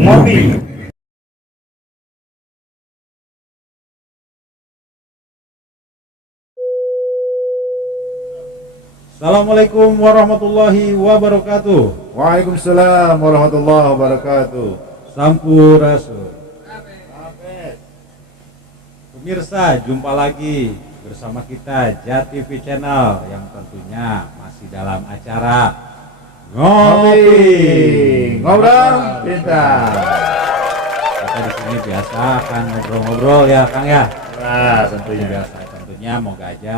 Ngopi. Assalamualaikum warahmatullahi wabarakatuh. Waalaikumsalam warahmatullahi wabarakatuh. Sampurasun. Pemirsa, jumpa lagi bersama kita JATV Channel yang tentunya masih dalam acara Ngopi Ngobrol pintar. Kita di sini biasa akan ngobrol-ngobrol ya, Kang ya. Nah, Seperti tentunya. biasa, tentunya moga aja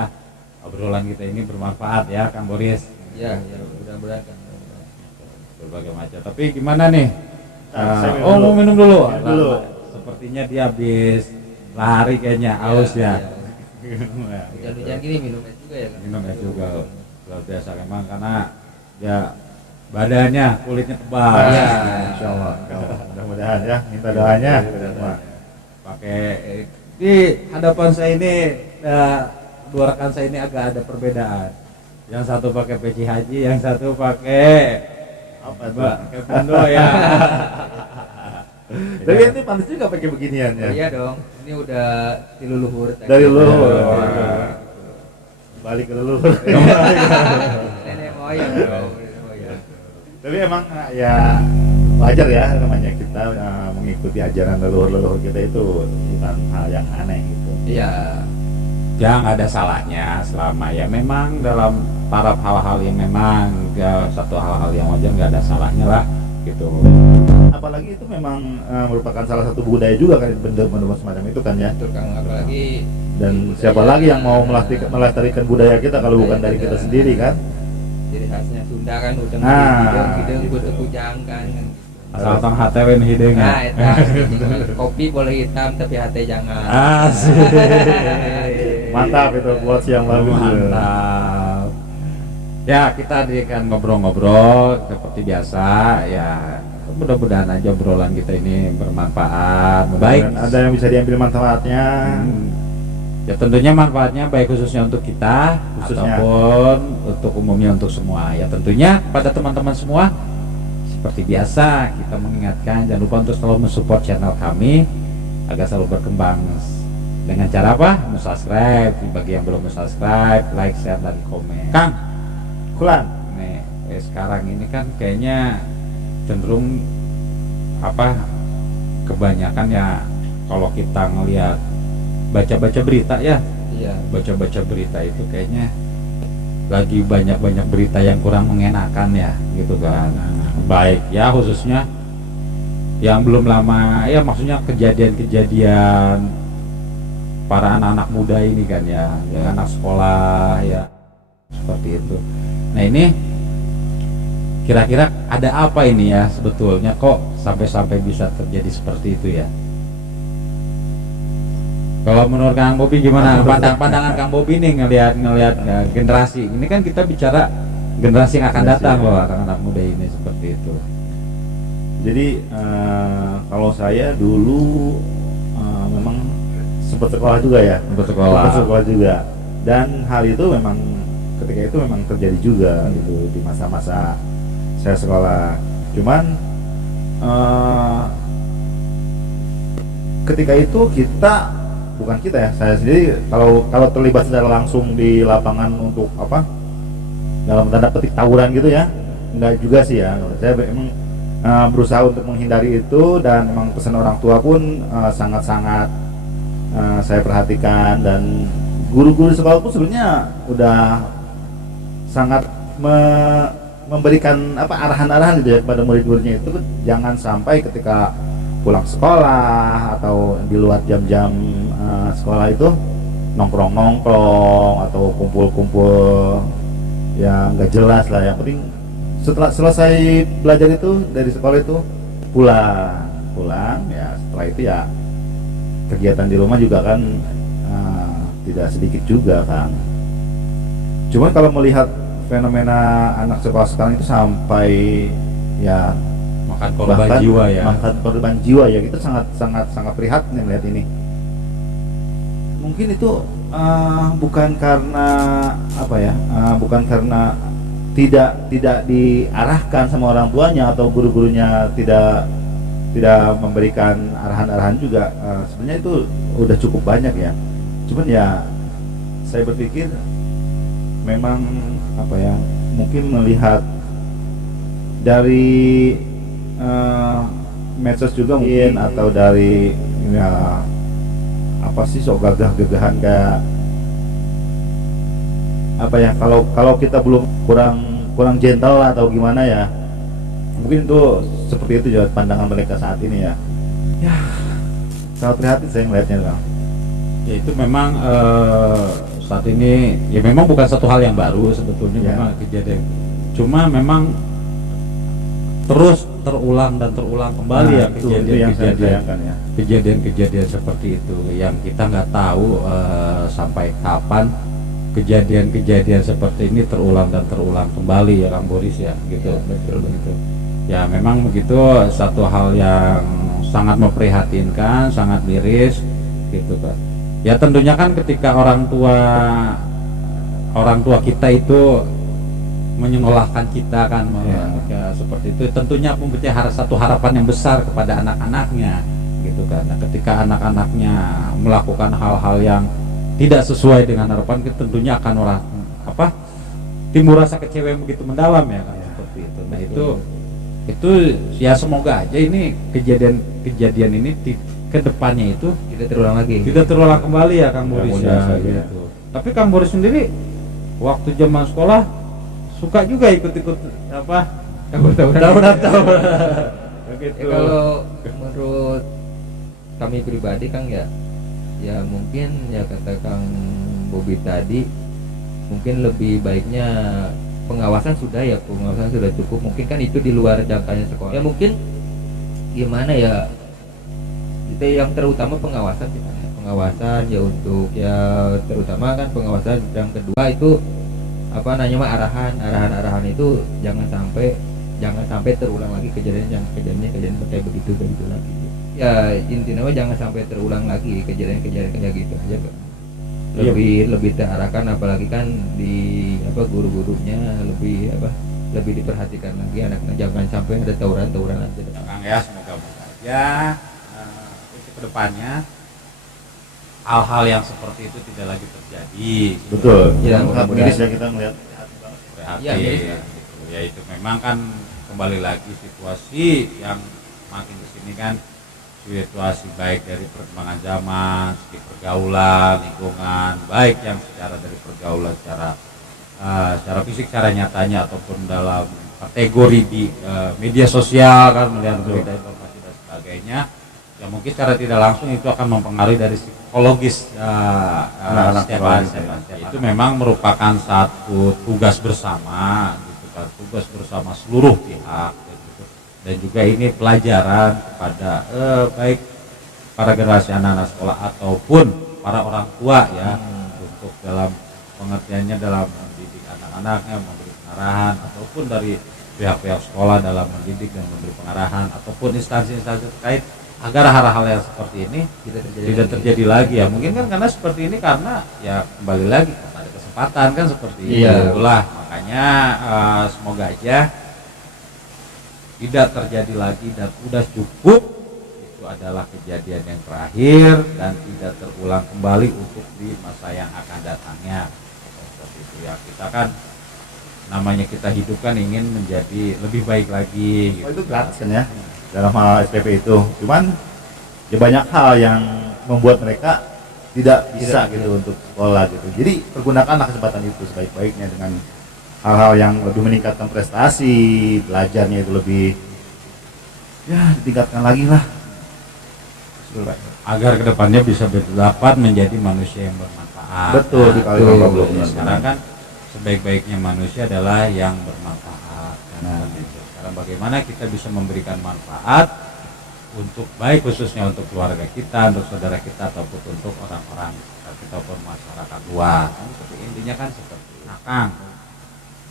obrolan kita ini bermanfaat ya, Kang Boris. Ya, mudah-mudahan kan. Berbagai macam. Tapi gimana nih? Saya minum Oh, dulu. mau minum dulu. Minum dulu. Sepertinya dia habis lari kayaknya, aus ya. Minum ya. Hujan-hujan gini minum es juga ya kan? Minum es juga. Luar biasa memang karena ya badannya, kulitnya tebal. Iya. Insya Allah. Mudah-mudahan ya. Minta doanya. Pakai di hadapan saya ini dua rekan saya ini agak ada perbedaan. Yang satu pakai peci haji, yang satu pakai Apa tuh? pakai bondo ya. Tapi ini pantas juga pakai beginian ya. Oh, iya dong, ini udah di leluhur. Dari leluhur. Wah. Balik ke leluhur. Nenek moyang dong. Nenek moyang. Tapi emang ya wajar ya namanya kita mengikuti ajaran leluhur-leluhur kita itu bukan hal yang aneh gitu. Iya. Yang ada salahnya selama ya memang dalam taraf hal-hal yang memang ya, satu hal-hal yang wajar nggak ada salahnya lah gitu. Apalagi itu memang merupakan salah satu budaya juga kan benda-benda semacam itu kan ya. Betul Kang, apalagi Dan budaya siapa lagi yang mau kita. melestarikan budaya kita kalau bukan dari kita sendiri kan? Ciri khasnya Sunda kan udah Nah, hidung gitu. butuh kujangkan. Asal tong hatewen hidung. Nah, itu kopi boleh hitam tapi hati jangan. Asik. Mantap itu buat siang bagus. Mantap. Ya kita akan ngobrol-ngobrol seperti biasa ya. Mudah-mudahan aja obrolan kita ini bermanfaat, baik. Dan ada yang bisa diambil manfaatnya. Ya tentunya manfaatnya baik khususnya untuk kita Khususnya. ataupun untuk umumnya untuk semua. Ya tentunya pada teman-teman semua seperti biasa kita mengingatkan jangan lupa untuk selalu mensupport channel kami agar selalu berkembang dengan cara apa? Subscribe bagi yang belum subscribe, like, share dan komen. Kang, Kulan. nih sekarang ini kan kayaknya cenderung apa kebanyakan ya kalau kita ngelihat baca-baca berita ya, Iya. baca-baca berita itu kayaknya lagi banyak-banyak berita yang kurang mengenakan ya gitu kan. Baik ya khususnya yang belum lama ya maksudnya kejadian-kejadian para anak-anak muda ini kan ya, anak sekolah ya seperti itu. Nah ini kira-kira ada apa ini ya sebetulnya kok sampai-sampai bisa terjadi seperti itu ya? Kalau menurut Kang Bobi gimana pandangan Kang Bobi nih ngelihat generasi ini kan kita bicara generasi yang akan datang loh anak-anak muda ini seperti itu. Jadi kalau saya dulu memang sempat sekolah juga ya. Sempat sekolah. Sempat sekolah juga. Dan hal itu memang ketika itu memang terjadi juga gitu di masa-masa saya sekolah. Cuman ketika itu kita bukan kita ya, saya sendiri kalau terlibat secara langsung di lapangan untuk apa dalam tanda petik tawuran gitu ya, enggak juga sih ya. Saya memang berusaha untuk menghindari itu dan memang pesan orang tua pun sangat-sangat saya perhatikan dan guru-guru sekolah pun sebenarnya udah sangat memberikan apa arahan-arahan gitu ya kepada murid-muridnya itu jangan sampai ketika pulang sekolah atau di luar jam-jam sekolah itu nongkrong-nongkrong atau kumpul-kumpul ya nggak jelas lah. Yang penting setelah selesai belajar itu dari sekolah itu pulang ya, setelah itu ya kegiatan di rumah juga kan tidak sedikit juga kan. Cuman kalau melihat fenomena anak sekolah sekarang itu sampai ya Makan korban bahkan jiwa ya. makan korban jiwa ya, kita sangat prihatin melihat ini. Mungkin itu bukan karena apa ya, bukan karena tidak diarahkan sama orang tuanya atau guru-gurunya tidak tidak memberikan arahan-arahan juga, sebenarnya itu udah cukup banyak ya. Cuman ya saya berpikir memang apa ya, mungkin melihat dari medsos juga mungkin, atau dari ya apa sih, sok gagah-gagahan kayak apa ya, kalau kita belum kurang gentle atau gimana ya, mungkin itu seperti itu juga pandangan mereka saat ini ya. Ya sangat prihatin saya melihatnya Kang. Ya itu memang saat ini ya memang bukan satu hal yang baru sebetulnya, Ya. memang kejadian, cuma memang terus terulang dan terulang kembali ya itu yang saya sayangkan ya. kejadian-kejadian seperti itu yang kita nggak tahu sampai kapan kejadian-kejadian seperti ini terulang dan terulang kembali ya Kang Boris ya gitu. Ya, betul. Begitu. Ya memang begitu, satu hal yang sangat memprihatinkan, sangat miris gitu kan. Ya tentunya kan ketika orang tua kita itu menyekolahkan kita kan, ya, seperti itu tentunya mempunyai satu harapan yang besar kepada anak-anaknya gitu kan. Nah, ketika anak-anaknya melakukan hal-hal yang tidak sesuai dengan harapan, tentunya akan timbul rasa kecewa yang begitu mendalam ya kan, seperti itu. Nah itu ya semoga aja ini kejadian ini ke depannya itu Tidak terulang lagi. tidak terulang kembali ya Kang Boris Mudah-mudahan ya, saja. gitu. Tapi Kang Boris sendiri waktu zaman sekolah suka juga ikut-ikut tawuran gitu. Ya, kalau menurut kami pribadi Kang ya mungkin ya kata Kang Bobi tadi, mungkin lebih baiknya pengawasan sudah cukup. Mungkin kan itu di luar jangkauan sekolah. Ya mungkin gimana ya, kita yang terutama pengawasan ya, untuk ya terutama kan pengawasan. Yang kedua itu arahan itu jangan sampai terulang lagi kejadian kayak begitu lagi. Ya intinya jangan sampai terulang lagi kejadian kayak gitu aja kan. Lebih terarahkan, apalagi kan di guru-gurunya lebih diperhatikan lagi anak-anak, jangan sampai ada tawuran aja. Kang ya, semoga aja untuk kedepannya hal-hal yang seperti itu tidak lagi terjadi. Betul. Ya, Sangat mudah-mudahan. miris ya kita melihat. Prihatin, Ya, miris. gitu. Ya itu memang kan kembali lagi situasi yang makin kesini kan, situasi baik dari perkembangan zaman, segi pergaulan, lingkungan, baik yang dari pergaulan secara fisik, secara nyatanya, ataupun dalam kategori di media sosial kan, melihat berita, informasi dan sebagainya. Ya mungkin secara tidak langsung itu akan mempengaruhi dari psikologis Anak-anak setiap sekolah hari. itu ya. Itu memang merupakan satu tugas bersama, gitu kan, tugas bersama seluruh pihak. Dan juga ini pelajaran kepada baik para generasi anak-anak sekolah ataupun para orang tua ya, untuk dalam pengertiannya dalam mendidik anak-anaknya, memberi pengarahan, ataupun dari pihak-pihak sekolah dalam mendidik dan memberi pengarahan, ataupun instansi-instansi terkait agar hal-hal yang seperti ini tidak terjadi lagi ya. Mungkin kan karena seperti ini karena ya kembali lagi ada kesempatan kan seperti itu. Itulah makanya semoga aja tidak terjadi lagi dan udah cukup, itu adalah kejadian yang terakhir dan tidak terulang kembali untuk di masa yang akan datangnya. Seperti itu ya, kita kan namanya kita hidup kan ingin menjadi lebih baik lagi gitu. Oh, itu gratis kan ya dalam hal SPP itu. Cuman ya banyak hal yang membuat mereka tidak bisa gitu untuk sekolah gitu. Jadi pergunakanlah kesempatan itu sebaik-baiknya dengan hal-hal yang lebih meningkatkan prestasi, belajarnya itu lebih ya ditingkatkan lagi lah. Agar kedepannya bisa dapat menjadi manusia yang bermanfaat. Betul, di kali Betul. Bang. Sekarang kan sebaik-baiknya manusia adalah yang bermanfaat. Nah, sekarang bagaimana kita bisa memberikan manfaat untuk baik khususnya untuk keluarga kita, untuk saudara kita, ataupun untuk orang-orang kita ataupun masyarakat luar. Kan seperti intinya kan seperti itu. Nah, Kang,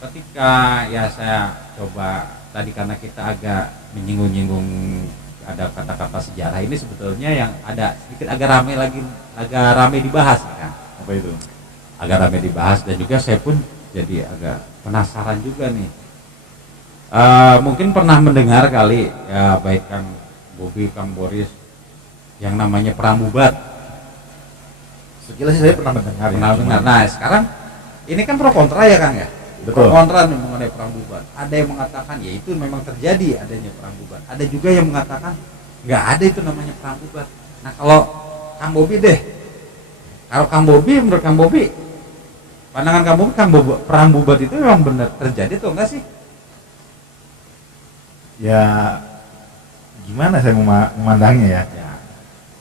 ketika ya saya coba tadi karena kita agak menyinggung-nyinggung ada kata-kata sejarah ini, sebetulnya yang ada sedikit agak ramai dibahas kan. apa itu? Agak ramai dibahas dan juga saya pun jadi agak penasaran juga nih. Mungkin pernah mendengar kali ya, baik Kang Bobi, Kang Boris, yang namanya perang bubat. Sekilas saya pernah mendengar. Pernah dengar. Nah sekarang ini kan pro kontra ya Kang ya. Betul. Pro kontra nih mengenai perang bubat. Ada yang mengatakan ya itu memang terjadi adanya perang bubat. Ada juga yang mengatakan nggak ada itu namanya perang bubat. Nah kalau Kang Bobi deh, kalau Kang Bobi, menurut Kang Bobi, pandangan Kang Bobi, perang bubat itu memang benar terjadi atau enggak sih? Ya gimana saya memandangnya ya. Ya.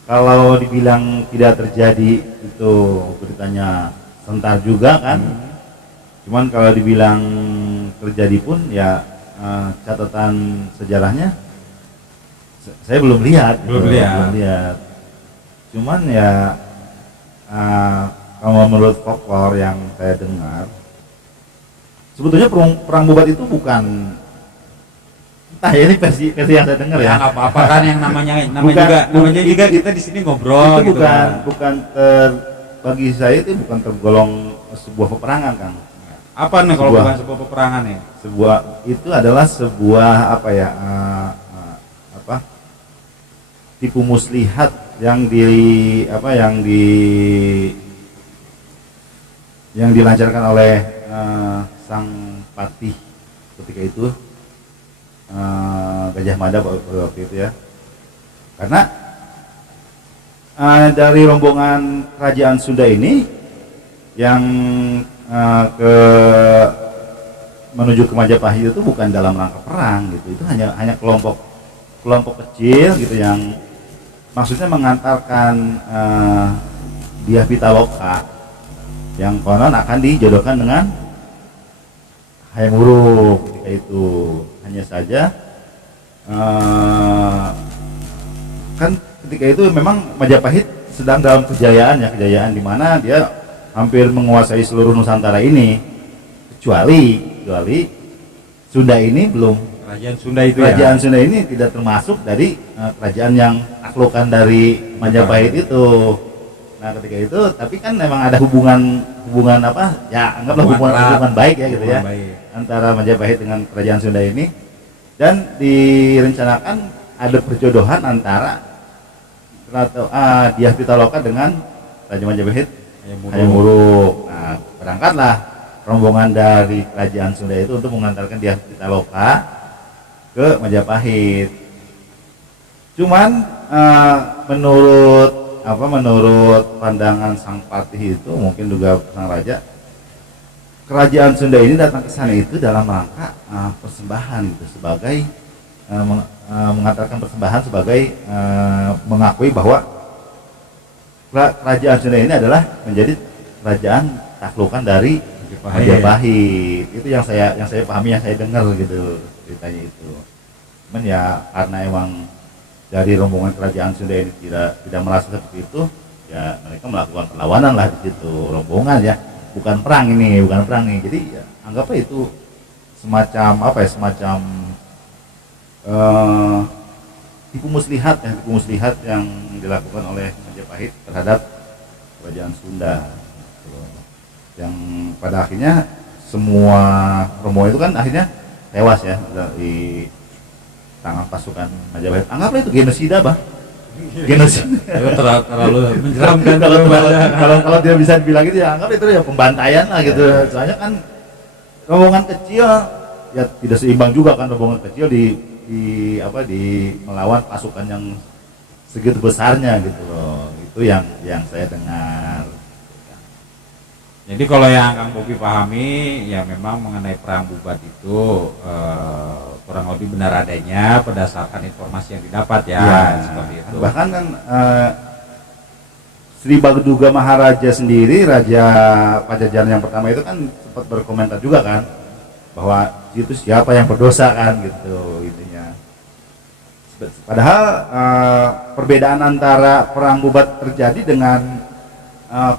Kalau dibilang tidak terjadi itu beritanya sebentar juga kan. Cuman kalau dibilang terjadi pun ya catatan sejarahnya saya belum lihat. Belum lihat. Belum lihat. Cuman ya kalau menurut folklore yang saya dengar, sebetulnya perang bubat itu bukan, entah ya, ini versi yang saya dengar ya. Nggak apa-apa kan yang namanya Bukan, juga kita di sini ngobrol itu gitu kan. bukan bagi saya itu bukan tergolong sebuah peperangan kan. Apa nih kalau Sebuah- bukan sebuah peperangan nih? Sebuah itu adalah sebuah apa ya tipu muslihat yang dilancarkan oleh sang patih ketika itu, Gajah Mada pada waktu itu ya. Karena dari rombongan kerajaan Sunda ini yang menuju ke Majapahit itu bukan dalam rangka perang gitu, itu hanya kelompok kecil gitu yang maksudnya mengantarkan Dyah Pitaloka yang konon akan dijodohkan dengan Hayam Wuruk ketika itu. Hanya saja kan ketika itu memang Majapahit sedang dalam kejayaan di mana dia hampir menguasai seluruh Nusantara ini, kecuali Sunda ini belum. Kerajaan Sunda itu Kerajaan Sunda ini tidak termasuk dari kerajaan yang taklukan dari Majapahit itu. Nah ketika itu, tapi kan memang ada hubungan apa? Ya anggaplah hubungan baik ya gitu ya, antara Majapahit dengan kerajaan Sunda ini. Dan direncanakan ada perjodohan antara Dyah Pitaloka dengan Raja Majapahit Hayam Wuruk. Nah berangkatlah rombongan dari kerajaan Sunda itu untuk mengantarkan Dyah Pitaloka ke Majapahit. Cuman menurut pandangan sang patih itu, mungkin juga sang raja, kerajaan Sunda ini datang ke sana itu dalam rangka persembahan gitu, sebagai mengantarkan persembahan sebagai mengakui bahwa kerajaan Sunda ini adalah menjadi kerajaan taklukan dari Majapahit. Itu yang saya pahami, yang saya dengar gitu ceritanya itu. Cuman ya karena emang dari rombongan kerajaan Sunda ini tidak merasa seperti itu, ya mereka melakukan perlawanan lah di situ, rombongan ya, bukan perang ini. Jadi ya, anggaplah itu semacam tipu muslihat yang dilakukan oleh Majapahit terhadap kerajaan Sunda, yang pada akhirnya semua rombongan itu kan akhirnya tewas ya di tangan pasukan Majapahit. Anggaplah itu genosida, Bang. Genosida. terlalu menyeramkan. Kalau dia bisa dibilang gitu ya, anggap itu ya pembantaian lah gitu. Soalnya kan rombongan kecil ya tidak seimbang juga kan, rombongan kecil di melawan pasukan yang segitu besarnya gitu loh. Itu yang saya dengar. Jadi kalau yang Kang Bobi pahami ya memang mengenai perang bubat itu kurang lebih benar adanya berdasarkan informasi yang didapat ya, seperti itu. Bahkan kan Sri Baduga Maharaja sendiri, Raja Pajajaran yang pertama itu kan sempat berkomentar juga kan bahwa itu siapa yang berdosa kan gitu intinya. Padahal perbedaan antara perang bubat terjadi dengan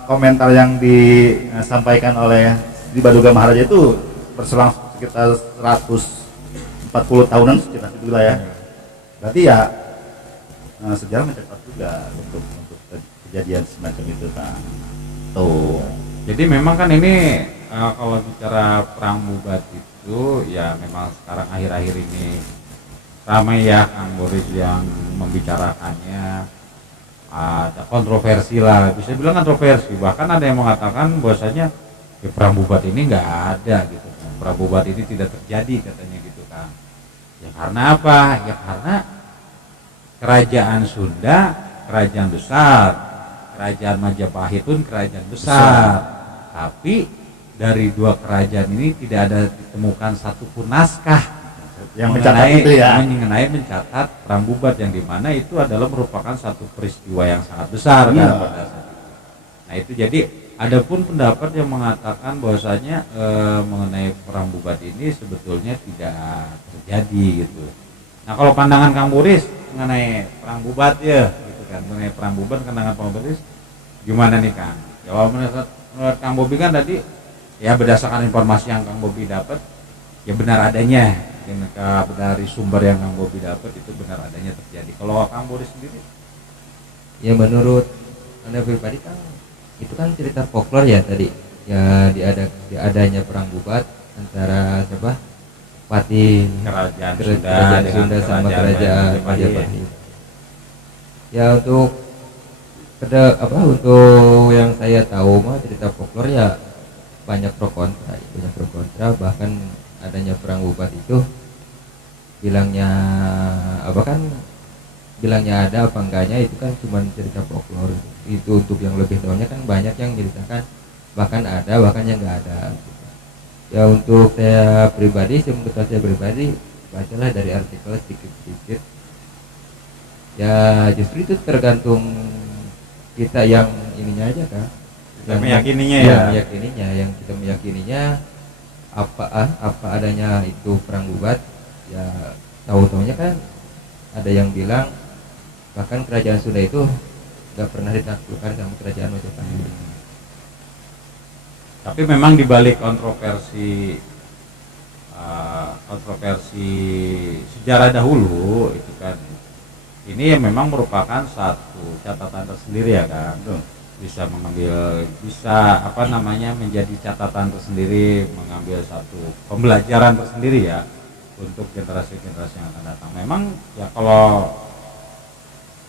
komentar yang disampaikan oleh Sri Baduga Maharaja itu berselang sekitar 140 tahunan sekitar itu lah ya. Berarti ya sejarah mencatat juga untuk kejadian semacam itu kan. Tuh. Jadi memang kan ini kalau bicara perang bubat itu ya memang sekarang akhir-akhir ini ramai ya Kang Boris yang membicarakannya, ada kontroversi lah, bisa bilang kontroversi, bahkan ada yang mengatakan bahwasanya ya, perang bubat ini nggak ada gitu kan, perang bubat ini tidak terjadi katanya gitu kan. Ya karena apa? Ya karena kerajaan Sunda kerajaan besar, kerajaan Majapahit pun kerajaan besar, tapi dari dua kerajaan ini tidak ada ditemukan satupun naskah yang mencatat itu ya. mengenai mencatat perang bubat, yang dimana itu adalah merupakan satu peristiwa yang sangat besar kan pada saat itu. Nah itu jadi adapun pendapat yang mengatakan bahwasanya mengenai perang bubat ini sebetulnya tidak terjadi gitu. Nah kalau pandangan Kang Boris mengenai perang bubat ya gitu kan, mengenai perang bubat pandangan Kang Boris gimana nih Kang? Jawab menurut Kang Bobi kan tadi ya berdasarkan informasi yang Kang Bobi dapat ya benar adanya, dari sumber yang Kang Bobi dapat itu benar adanya terjadi. Kalau Kang Boris sendiri? Ya menurut Anda pribadi Kang, itu kan cerita folklore ya tadi. Ya diadanya perang bubat antara siapa? Kerajaan Sunda sama kerajaan Majapahit. Ya untuk untuk yang saya tahu mah cerita folklore ya banyak pro kontra, bahkan adanya perang bubat itu bilangnya ada apa enggaknya itu kan cuma cerita folklore. Itu untuk yang lebih tahunya kan banyak yang ceritakan bahkan ada bahkan yang enggak ada. Ya untuk saya pribadi bacalah dari artikel sedikit-sedikit. Ya justru itu tergantung kita yang ininya aja kan. Kita meyakininya ya. Yang kita meyakininya apa adanya itu perang bubat. Ya tahu-taunya kan ada yang bilang bahkan kerajaan Sunda itu nggak pernah ditaklukkan sama kerajaan Majapahit. Tapi memang dibalik kontroversi sejarah dahulu itu kan, ini memang merupakan satu catatan tersendiri ya kan. Bisa menjadi catatan tersendiri, mengambil satu pembelajaran tersendiri ya untuk generasi-generasi yang akan datang. Memang ya kalau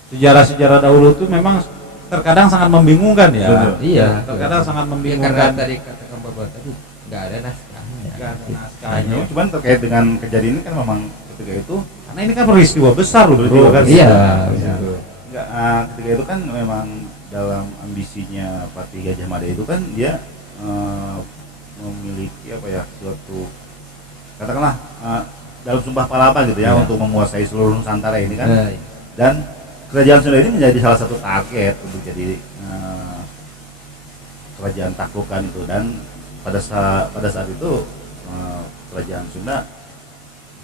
sejarah dahulu itu memang terkadang sangat membingungkan ya. Iya. Terkadang sangat Ya, membingungkan. karena tadi kata Kang Bapak tadi nggak ada naskahnya. Nggak ada naskahnya. Cuman terkait dengan kejadian ini kan memang ketika itu Karena ini kan peristiwa besar loh, bro. Kan? Iya. enggak, ketika itu kan memang dalam ambisinya Patih Gajah Mada itu kan dia memiliki suatu katakanlah dalam Sumpah Palapa gitu ya, untuk menguasai seluruh Nusantara ini kan. Dan kerajaan Sunda ini menjadi salah satu target untuk jadi kerajaan taklukan itu. Dan pada saat itu kerajaan Sunda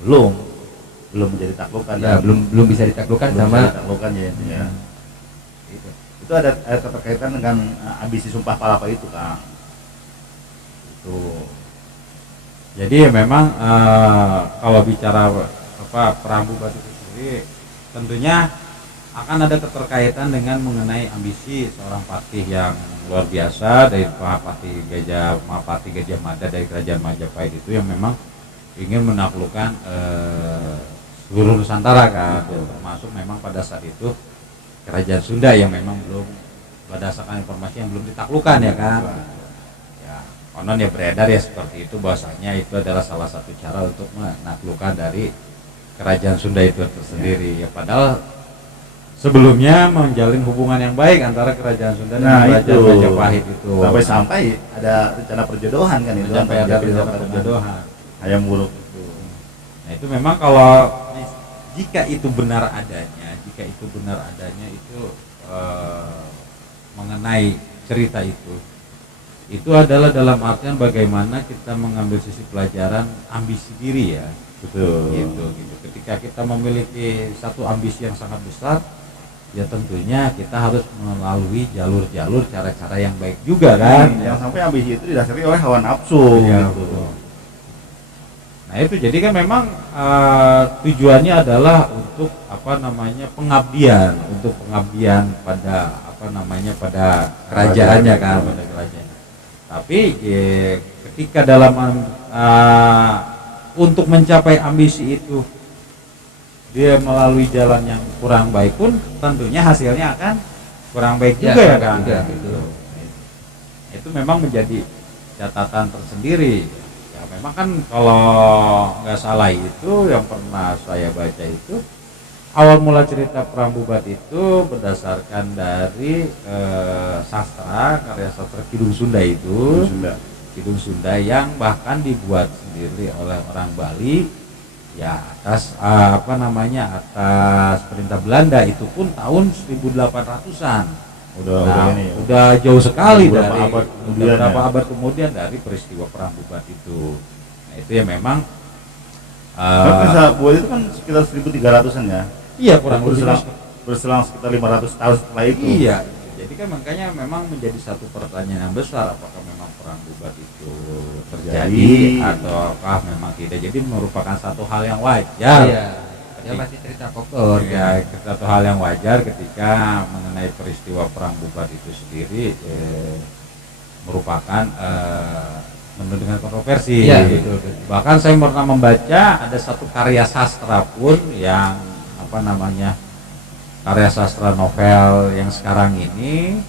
belum menjadi taklukan. Ya, belum bisa ditaklukkan sama taklukan ya. Itu ada keterkaitan dengan ambisi Sumpah Palapa itu Kang. Itu. Jadi memang kalau bicara perang bubat itu sendiri tentunya akan ada keterkaitan dengan mengenai ambisi seorang patih yang luar biasa dari Patih Gajah Mada dari kerajaan Majapahit itu, yang memang ingin menaklukkan seluruh Nusantara kan, termasuk memang pada saat itu kerajaan Sunda yang memang belum, berdasarkan informasi yang belum ditaklukkan ya kan. Ya, konon ya beredar ya seperti itu, bahwasanya itu adalah salah satu cara untuk menaklukkan dari kerajaan Sunda itu tersendiri. Ya padahal sebelumnya menjalin hubungan yang baik antara kerajaan Sunda dan kerajaan Majapahit itu. Sampai ada rencana perjodohan kan itu. Sampai ada rencana perjodohan. Ayam buruk itu. Nah itu memang kalau jika itu benar adanya itu mengenai cerita itu adalah dalam artian bagaimana kita mengambil sisi pelajaran ambisi diri ya. Betul. Gitu. Ketika kita memiliki satu ambisi yang sangat besar, ya tentunya kita harus melalui jalur-jalur cara-cara yang baik juga kan. Yang sampai ambisi itu didasari oleh hawa nafsu ya, gitu. Betul. Nah itu jadi kan memang tujuannya adalah untuk pengabdian, pada kerajaannya kan, pada kerajaan. Tapi ketika dalam untuk mencapai ambisi itu dia melalui jalan yang kurang baik pun tentunya hasilnya akan kurang baik Ya, juga ya kurang kan. juga, Gitu. betul. Itu memang menjadi catatan tersendiri. Ya memang kan kalau nggak salah itu yang pernah saya baca itu awal mula cerita Perang Bubat itu berdasarkan dari sastra karya sastra Kidung Sunda itu. Sunda. Kidung Sunda yang bahkan dibuat sendiri oleh orang Bali ya atas atas perintah Belanda, itu pun tahun 1800-an. Udah ini ya. Udah jauh sekali Beberapa dari abad kemudian beberapa ya. abad kemudian dari peristiwa Perang Bubat itu. Nah, itu ya memang Kan bisa buat itu kan sekitar 1300-an ya. iya kurang lebih berselang sekitar 500 tahun setelah itu. iya. Jadi kan makanya memang menjadi satu pertanyaan yang besar, apakah memang Perang Bubat itu terjadi Jadi, ataukah memang tidak. Jadi merupakan satu hal yang wajar. Iya. Ya masih cerita folklore. Ya, satu hal yang wajar ketika mengenai peristiwa Perang Bubat itu sendiri merupakan menurut dengan kontroversi. Iya, betul, betul. Bahkan saya pernah membaca ada satu karya sastra pun yang karya sastra novel yang sekarang ini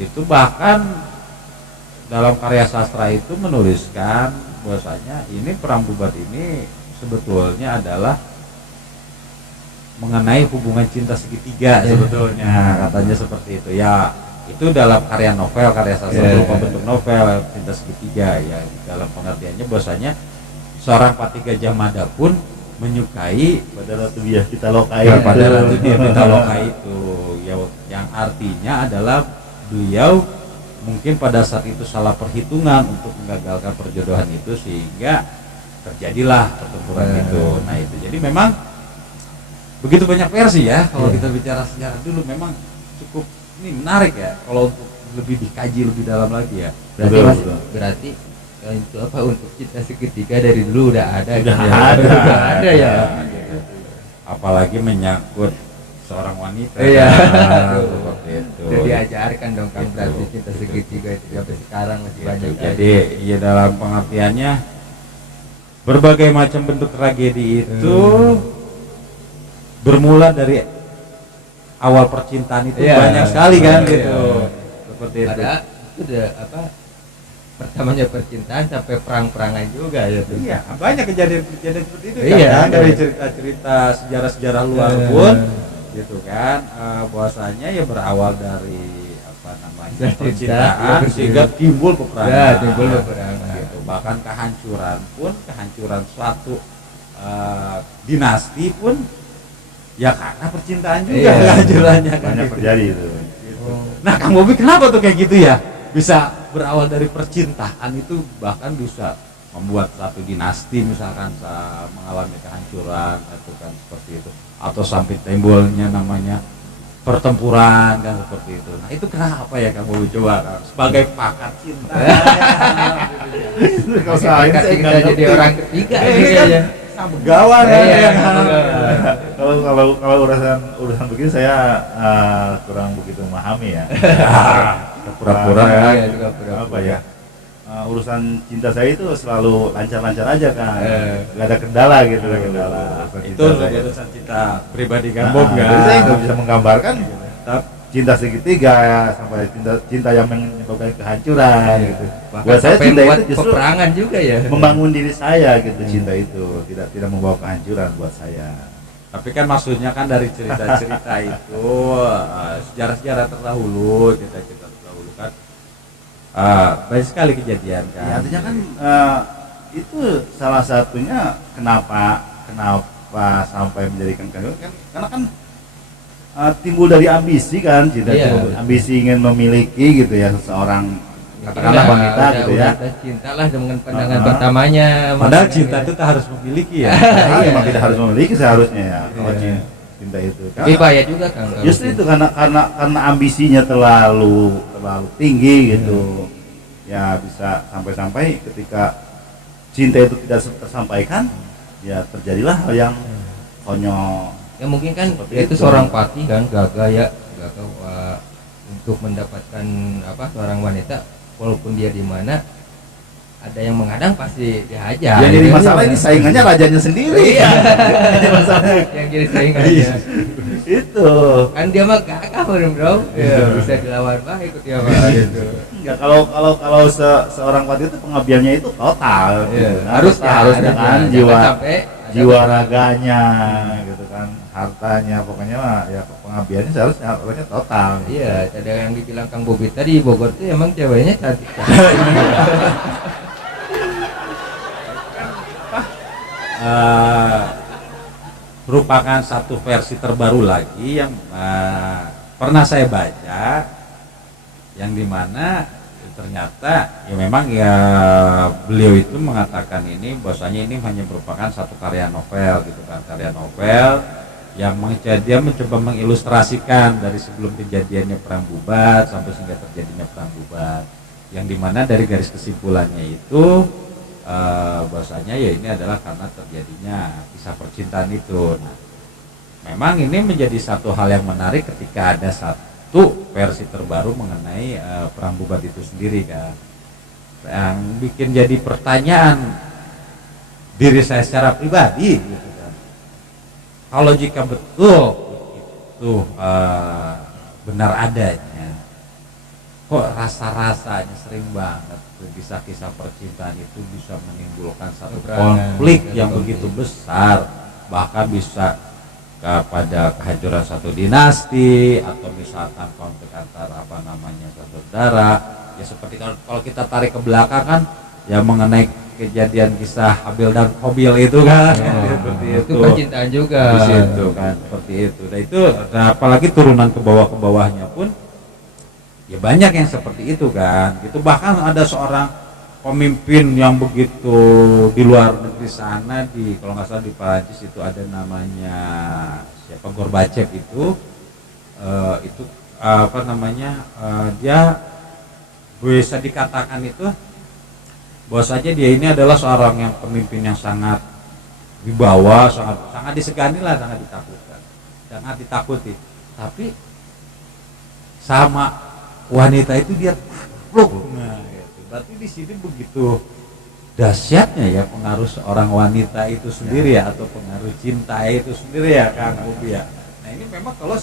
itu bahkan dalam karya sastra itu menuliskan bahwasanya ini Perang Bubat ini sebetulnya adalah mengenai hubungan cinta segitiga sebetulnya, katanya seperti itu ya. Itu dalam karya novel, karya sastra berupa bentuk novel cinta segitiga ya, dalam pengertiannya bahwasanya seorang Patih Gajah Mada pun menyukai pada Ratu Biah Pitaloka ya, pada Ratu Biah Pitaloka itu ya, yang artinya adalah beliau mungkin pada saat itu salah perhitungan untuk menggagalkan perjodohan itu sehingga terjadilah pertempuran itu. Nah itu jadi memang begitu banyak versi ya kalau kita bicara sejarah dulu, memang cukup ini menarik ya kalau untuk lebih dikaji lebih dalam lagi ya. Berarti itu apa, untuk cinta segitiga dari dulu udah ada. Udah ada ya. Apalagi menyangkut seorang wanita. Iya. Seperti itu. Udah diajarkan dong kan, Gitu. berarti cinta segitiga itu sampai sekarang masih banyak. Jadi ya dalam pengertiannya berbagai macam bentuk tragedi itu bermula dari awal percintaan itu banyak sekali kan gitu. Seperti itu. Padahal itu udah apa, pertamanya percintaan sampai perang-perangan juga ya tuh. Iya, banyak kejadian-kejadian seperti itu Iya, kan, ada. dari cerita-cerita sejarah-sejarah luar pun gitu kan, bahwasanya ya berawal dari Cinta, percintaan ya, sehingga timbul peperangan. Ya, timbul peperangan. Gitu. Bahkan kehancuran suatu dinasti pun ya karena percintaan juga Iya. kehancurannya kan. Banyak gitu. terjadi itu. Nah, Kang Bobi kenapa tuh kayak gitu ya? Bisa berawal dari percintaan itu bahkan bisa membuat satu dinasti misalkan mengalami kehancuran atau kan seperti itu, atau sampai timbulnya namanya pertempuran kan seperti itu. Nah, itu kenapa ya Kang Bobi, coba Kang, sebagai pakar cinta. Kalau saya Kita nggak jadi ngerti. orang ketiga Ini ini kan kayaknya. sama begawan kan Iya, ya kan? Kalau urusan begini saya kurang begitu memahami ya. Pura-pura ya. Iya, juga pura-pura. Apa ya? Urusan cinta saya itu selalu lancar-lancar aja kan. Gak ada kendala gitu. Urusan Itu cinta saya. urusan cinta pribadi Kang Bob Jadi kan. saya nggak bisa menggambarkan Tapi cinta segitiga sampai cinta yang menyebabkan kehancuran gitu. Bahkan Buat saya sampai cinta buat itu justru peperangan juga ya. membangun diri saya gitu. Cinta itu tidak membawa kehancuran buat saya. Tapi kan maksudnya kan dari cerita-cerita itu sejarah-sejarah terdahulu, cerita-cerita terdahulu kan banyak sekali kejadian kan. Ya, artinya kan itu salah satunya kenapa sampai menjadikan kehancuran kan, karena kan timbul dari ambisi kan, cinta Iya. itu ambisi ingin memiliki gitu ya seseorang, katakanlah wanita gitu ya. Udah cintalah dengan pandangan pertamanya. Padahal maksudnya cinta ya. itu tak harus memiliki ya. Nah, Iya. memang tidak harus memiliki seharusnya ya kalau Iya. cinta itu. Tapi bahaya juga kan kalau Justru itu karena ambisinya terlalu tinggi gitu. Ya bisa sampai ketika cinta itu tidak tersampaikan, ya terjadilah hal yang konyol. ya mungkin kan Seperti dia itu itu. seorang patih kan, gagah untuk mendapatkan seorang wanita walaupun dia di mana, ada yang mengadang pasti dihajar. Yang jadi masalah ini saingannya rajanya sendiri. Iya. Ini masalahnya. Yang jadi saingannya. Itu. Kan dia mah gagah bro. Ya, bisa dilawan baik dia mah gitu. Ya kalau seorang pelatih itu pengabdiannya itu total. Iya, gitu. harusnya kan jangan jiwa sampai jiwa raganya gitu kan, hartanya, pokoknya mah ya pengabdiannya harusnya total. Iya, ada yang dibilang Kang Bobi tadi Bogor tuh emang ceweknya cantik. Merupakan satu versi terbaru lagi yang pernah saya baca, yang dimana ternyata ya memang ya beliau itu mengatakan ini bahwasanya ini hanya merupakan satu karya novel gitu kan, karya novel yang dia mencoba mengilustrasikan dari sebelum kejadiannya perang Bubat sampai sehingga terjadinya perang Bubat, yang dimana dari garis kesimpulannya itu bahwasanya ya ini adalah karena terjadinya kisah percintaan itu. Nah, memang ini menjadi satu hal yang menarik ketika ada satu versi terbaru mengenai perang Bubat itu sendiri kan, yang bikin jadi pertanyaan diri saya secara pribadi gitu kan. Kalau jika betul itu benar adanya, kok rasa-rasanya sering banget kisah-kisah percintaan itu bisa menimbulkan satu konflik yang begitu besar, bahkan bisa kepada kehancuran satu dinasti atau misalkan konflik antara saudara. Ya seperti kalau kita tarik ke belakang kan ya mengenai kejadian kisah Habil dan Qabil itu kan, seperti itu percintaan juga di situ kan, seperti itu. Nah itu apalagi turunan ke bawahnya pun ya banyak yang seperti itu kan gitu. Bahkan ada seorang pemimpin yang begitu di luar negeri sana, di kalau nggak salah di Prancis itu ada namanya siapa, Gorbachev itu dia bisa dikatakan itu bahwasanya dia ini adalah seorang yang pemimpin yang sangat dibawa, sangat disegani lah, sangat ditakuti, tapi sama wanita itu dia takluk. Nah, gitu. Berarti di sini begitu dahsyatnya ya pengaruh seorang wanita itu sendiri ya, atau pengaruh cinta itu sendiri ya Kang Bobi ya. Nah ini memang kalau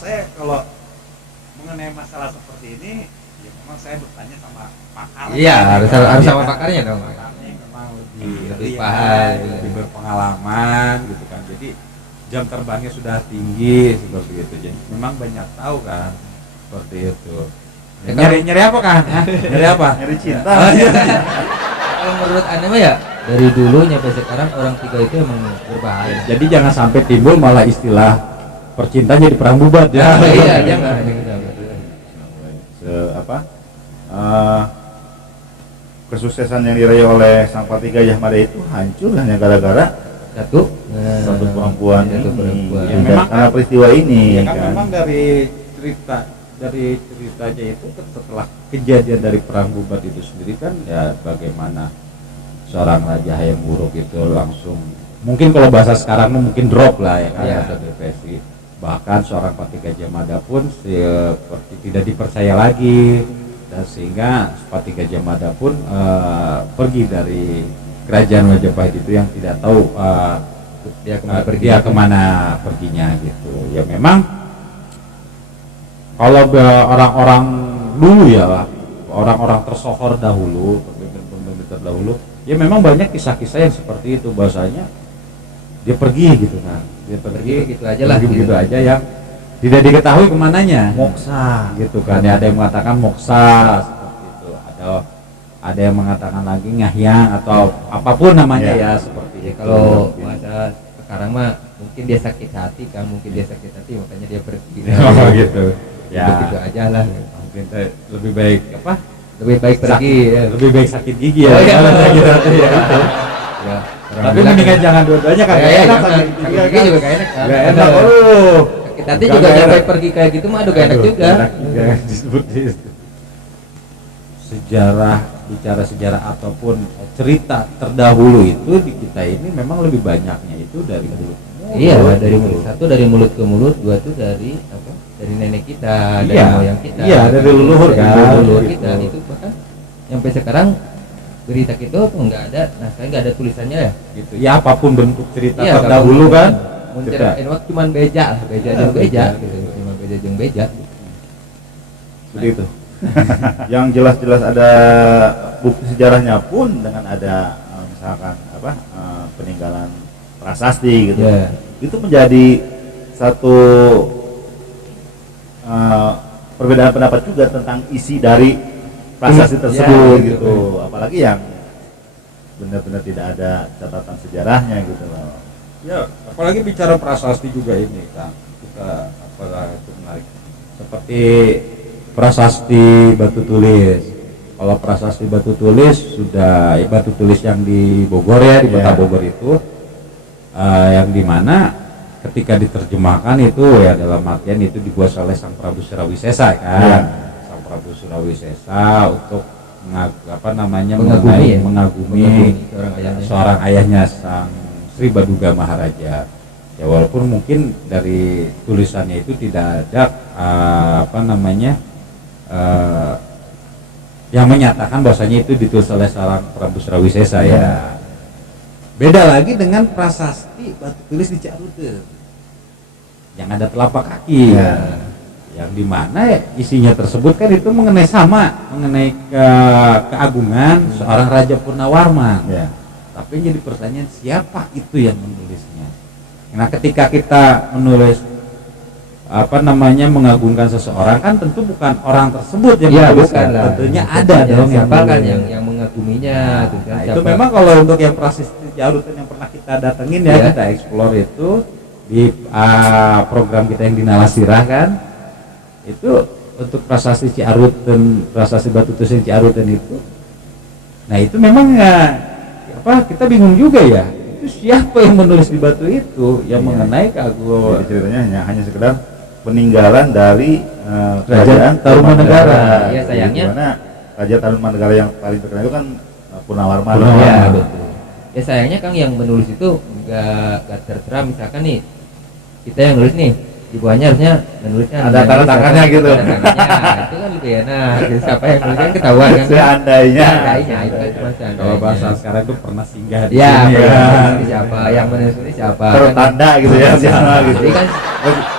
mengenai masalah seperti ini ya memang saya bertanya sama pakar. Iya, harus sama kan? pakarnya dong. Pakarnya memang lebih paham, lebih berpengalaman gitu kan. Jadi jam terbangnya sudah tinggi seperti itu. Jadi memang banyak tahu kan seperti itu. Nyari apa kan? Nyari apa? Nyari cinta. Kalau menurut Anda mah ya dari dulu sampai sekarang orang tiga itu emang berbahaya. Jadi jangan sampai timbul malah istilah percintaan jadi perang Bubat ya. Iya, jangan. Kesuksesan yang diraih oleh Sang Patih Gajah Mada itu hancur hanya gara-gara satu perempuan satu ini. perempuan. Ya, memang karena peristiwa ini Ya kan kan. memang dari ceritanya itu setelah kejadian dari perang Bubat itu sendiri kan ya bagaimana seorang Raja Hayam Wuruk itu langsung, mungkin kalau bahasa sekarang mungkin drop lah ya kan, atau depresi. Bahkan seorang Patih Gajah Mada pun seperti tidak dipercaya lagi, dan sehingga Patih Gajah Mada pun pergi dari kerajaan Majapahit itu yang tidak tahu dia kemana perginya gitu. Ya memang kalau orang-orang dulu ya, orang-orang tersohor dahulu, pemimpin terdahulu, ya memang banyak kisah-kisah yang seperti itu, bahwasanya dia pergi gitu kan, dia pergi begitu aja lah, begitu aja yang tidak diketahui kemananya, Moksa gitu kan. Ya, ada yang mengatakan moksa seperti itu, ada yang mengatakan lagi ngahyang atau apapun namanya ya seperti itu. Kalau masa sekarang mah mungkin dia sakit hati kan, makanya dia pergi. Oh gitu. Ya begitu aja lah. Mungkin lebih baik Lebih baik pergi. lebih baik sakit gigi ya. Oh, iya. Gitu. Ya, Tapi mendingan jangan dua-duanya kan. Ya, Enak sakit gigi juga gak enak kan. Gak enak. Sakit hati juga sampai pergi kayak gitu mah gak enak juga. Disebut itu. Bicara sejarah ataupun cerita terdahulu itu di kita ini memang lebih banyaknya itu dari mulut. Iya, dari mulut. Satu dari mulut ke mulut, dua tuh dari apa? Dari nenek kita, dari moyang kita. Iya, dari leluhur kan. Dari leluhur Gitu. kita itu bahkan sampai sekarang berita itu nggak ada, nah saya nggak ada tulisannya ya. gitu ya, apapun bentuk cerita Iya, terdahulu kan Muncul cuman beja jeung beja gitu, cuma beja jeung beja. Seperti itu. Yang jelas-jelas ada bukti sejarahnya pun dengan ada misalkan peninggalan prasasti gitu. Ya. Itu menjadi satu perbedaan pendapat juga tentang isi dari prasasti tersebut ya, gitu. Apalagi yang benar-benar tidak ada catatan sejarahnya gitu loh. ya. Apalagi bicara prasasti juga ini kan, kita apakah itu menarik seperti prasasti batu tulis. Kalau prasasti batu tulis sudah batu tulis yang di Bogor ya, di kota Bogor itu yang dimana ketika diterjemahkan itu ya dalam artian itu dibuat oleh Sang Prabu Surawisesa kan. Sang Prabu Surawisesa untuk mengagumi seorang ayahnya Sang Sri Baduga Maharaja. Ya walaupun mungkin dari tulisannya itu tidak ada yang menyatakan bahwasanya itu ditulis oleh seorang Prabu Surawisesa ya. Beda lagi dengan prasasti batu tulis di Ciarute yang ada telapak kaki ya. Yang dimana ya, isinya tersebut kan itu mengenai keagungan seorang Raja Purnawarman ya. Tapi jadi pertanyaan siapa itu yang menulisnya. Nah ketika kita menulis mengagungkan seseorang kan tentu bukan orang tersebut yang menuliskan, tentunya ada dong yang mengaguminya. Nah, itu memang kalau untuk yang prasasti Ciarute yang pernah kita datengin ya, kita explore itu di program kita yang di Nalasirah kan, itu untuk prasasti Ciarute, prasasti batu tulis Ciarute itu. Nah itu memang kita bingung juga ya, itu siapa yang menulis di batu itu yang mengenai keagungan. Jadi ceritanya hanya sekedar peninggalan dari Kerajaan Tarumanegara. Ya sayangnya. Dimana Raja Tarumanegara yang paling terkenal itu kan Purnawarman. Ya betul. Ya sayangnya Kang yang menulis itu nggak tertera, misalkan nih kita yang nulis nih, di bawahnya harusnya menulisnya ada tanda tangannya gitu. Itu kan lebih enak. Jadi siapa yang nulisnya ketahuan kan? Seandainya. Itu kan cuma seandainya. Kalau bahasa sekarang itu pernah singgah di ya, sini ya. Siapa yang menulis ini siapa? Tertanda gitu ya, siapa gitu. Jadi kan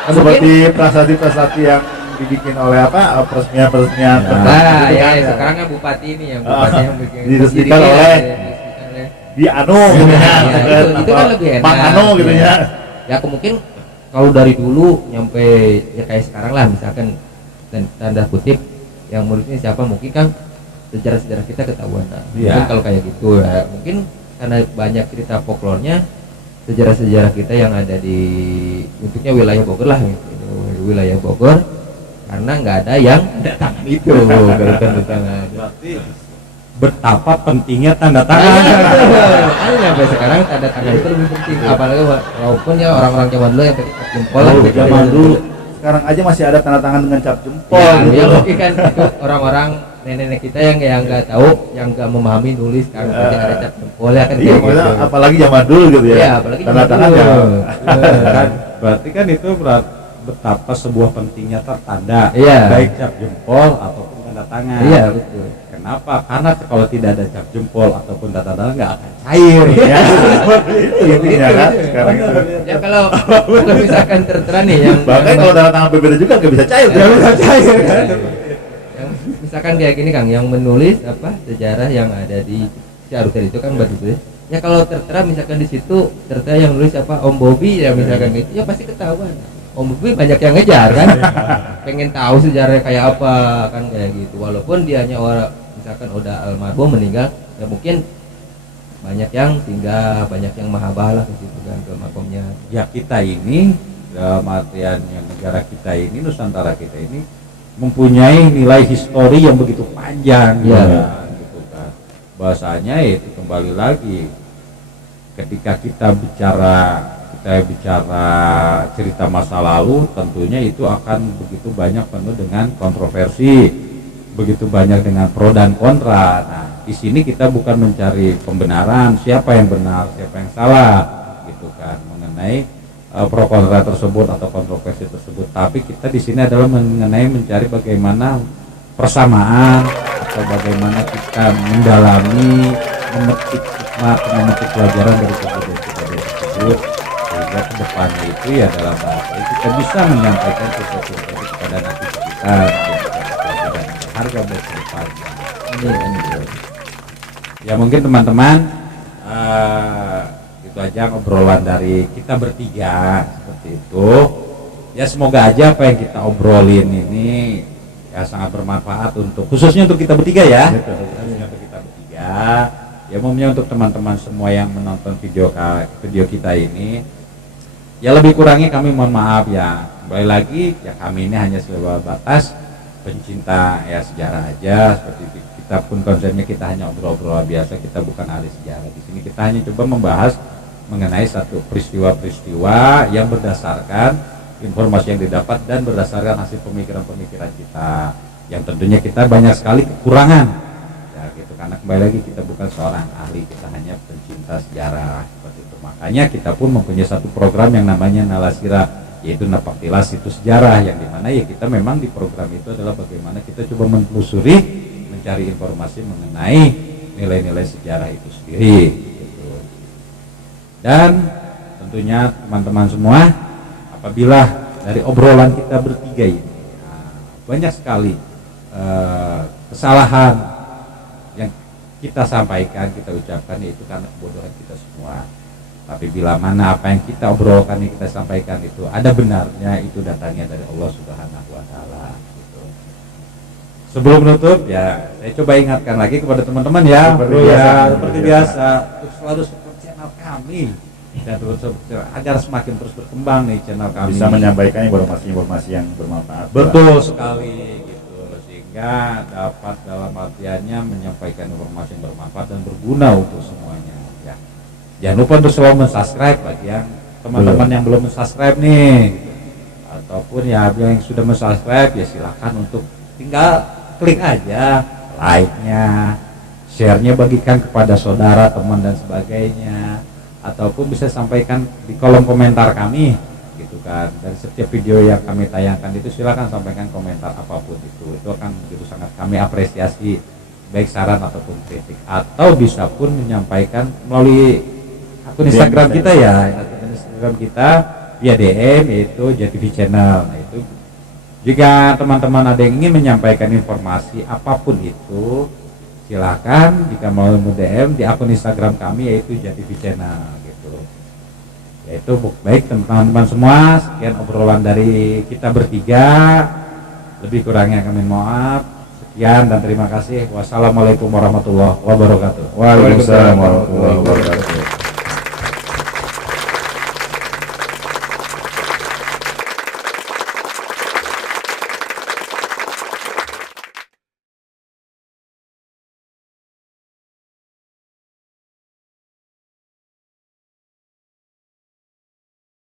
Seperti prasasti-prasasti yang dibikin oleh peresmian-peresmian nah, sekarang kan bupati ini yang bupati yang bikin diresmikan oleh di Anu gitu ya. Itu kan lebih enak. Bang Anu gitu ya. Ya mungkin kalau dari dulu nyampe ya kayak sekarang lah misalkan tanda kutip yang menulisnya siapa, mungkin kan sejarah-sejarah kita ketahuan. Nah, mungkin kalau kayak gitu ya mungkin karena banyak cerita folklornya, sejarah-sejarah kita yang ada di bentuknya wilayah Bogor lah gitu. Wilayah Bogor karena nggak ada yang tanda tangan itu tanda tangan. Berarti betapa pentingnya tanda tangan. Makanya sampai sekarang tanda tangan itu lebih penting, apalagi walaupun ya orang-orang zaman dulu yang cap jempol lah. Zaman dulu sekarang aja masih ada tanda tangan dengan cap jempol. Ya mungkin kan itu orang-orang nenek-nenek kita yang nggak tahu, yang nggak memahami nulis kan aja ada cap jempol ya kan. Iya, gitu. apalagi zaman dulu gitu ya. Iya, apalagi tanda tangan ya. Kan berarti kan itu betapa sebuah pentingnya tertanda, iya. Baik cap jempol ataupun tanda tangan. Iya betul. Kenapa? Karena kalau tidak ada cap jempol ataupun tanda tangan nggak akan cair. Ya. Itu ya kan sekarang itu. Ya kalau misalkan tertera nih yang Bahkan kalau tanda tangan berbeda juga nggak bisa cair. Nggak bisa cair kan. Yang misalkan kayak gini Kang, yang menulis sejarah yang ada di Ciarute itu kan batu tulis. Ya kalau tertera misalkan di situ tertera yang nulis Om Bobi ya misalkan gitu, ya pasti ketahuan. Om Bobi banyak yang ngejar kan, pengen tahu sejarahnya kayak apa kan kayak gitu. Walaupun dianya orang misalkan udah almarhum meninggal, ya mungkin banyak yang singgah, banyak yang mahabah lah ke situ kan ke makomnya. Ya kita ini dalam artian yang negara kita ini, Nusantara kita ini mempunyai nilai histori yang begitu panjang ya. Gitu kan. Bahasanya itu kembali lagi ketika kita bicara cerita masa lalu, tentunya itu akan begitu banyak penuh dengan kontroversi, begitu banyak dengan pro dan kontra. Nah, di sini kita bukan mencari pembenaran, siapa yang benar, siapa yang salah, gitu kan, mengenai pro kontra tersebut atau kontroversi tersebut. Tapi kita di sini adalah mencari bagaimana persamaan atau bagaimana kita mendalami, memetik hikmah, memetik pelajaran dari kejadian tersebut, sehingga ke depannya itu ya dalam bahasa kita bisa menyampaikan sesuatu itu kepada anak cucu kita dan berharga buat ke depannya. Ya mungkin teman-teman itu aja obrolan dari kita bertiga seperti itu. Ya semoga aja apa yang kita obrolin ini ya sangat bermanfaat khususnya untuk kita bertiga ya. Khususnya untuk kita bertiga. Ya umumnya untuk teman-teman semua yang menonton video kita ini, ya lebih kurangnya kami mohon maaf ya. Kembali lagi ya, kami ini hanya sebatas pencinta ya sejarah aja seperti itu. Kita pun konsepnya kita hanya obrol-obrol biasa, kita bukan ahli sejarah. Di sini kita hanya coba membahas mengenai satu peristiwa-peristiwa yang berdasarkan informasi yang didapat dan berdasarkan hasil pemikiran-pemikiran kita, yang tentunya kita banyak sekali kekurangan ya gitu, karena kembali lagi kita bukan seorang ahli, kita hanya pencinta sejarah seperti itu. Makanya kita pun mempunyai satu program yang namanya Nalasira, yaitu Napaktilas Situs Sejarah, yang dimana ya kita memang di program itu adalah bagaimana kita coba menelusuri, mencari informasi mengenai nilai-nilai sejarah itu sendiri gitu. Dan tentunya teman-teman semua, apabila dari obrolan kita bertiga ini banyak sekali kesalahan yang kita sampaikan, kita ucapkan, yaitu karena kebodohan kita semua. Tapi bila mana apa yang kita obrolkan, yang kita sampaikan itu ada benarnya, itu datangnya dari Allah Subhanahu wa Ta'ala gitu. Sebelum menutup ya, saya coba ingatkan lagi kepada teman-teman ya, seperti biasa untuk selalu support channel kami dan terus agar semakin terus berkembang nih channel kami, bisa menyampaikan informasi-informasi yang bermanfaat. Betul sekali gitu, sehingga dapat dalam artiannya menyampaikan informasi yang bermanfaat dan berguna untuk semuanya ya. Jangan lupa untuk selalu mensubscribe bagi yang teman-teman yang belum mensubscribe nih, ataupun ya yang sudah mensubscribe ya silahkan untuk tinggal klik aja like-nya, share-nya, bagikan kepada saudara, teman dan sebagainya, ataupun bisa sampaikan di kolom komentar kami gitu kan. Dari setiap video yang kami tayangkan itu silakan sampaikan komentar apapun itu akan begitu sangat kami apresiasi, baik saran ataupun kritik, atau bisa pun menyampaikan melalui akun Instagram kita ya, akun Instagram kita via DM, yaitu JTV Channel. Nah itu jika teman-teman ada yang ingin menyampaikan informasi apapun itu, silakan jika mau DM di akun Instagram kami, yaitu JTV Channel gitu. Yaitu baik teman-teman semua, sekian obrolan dari kita bertiga, lebih kurangnya kami maaf. Sekian dan terima kasih. Wassalamualaikum warahmatullahi wabarakatuh. Waalaikumsalam warahmatullahi wabarakatuh.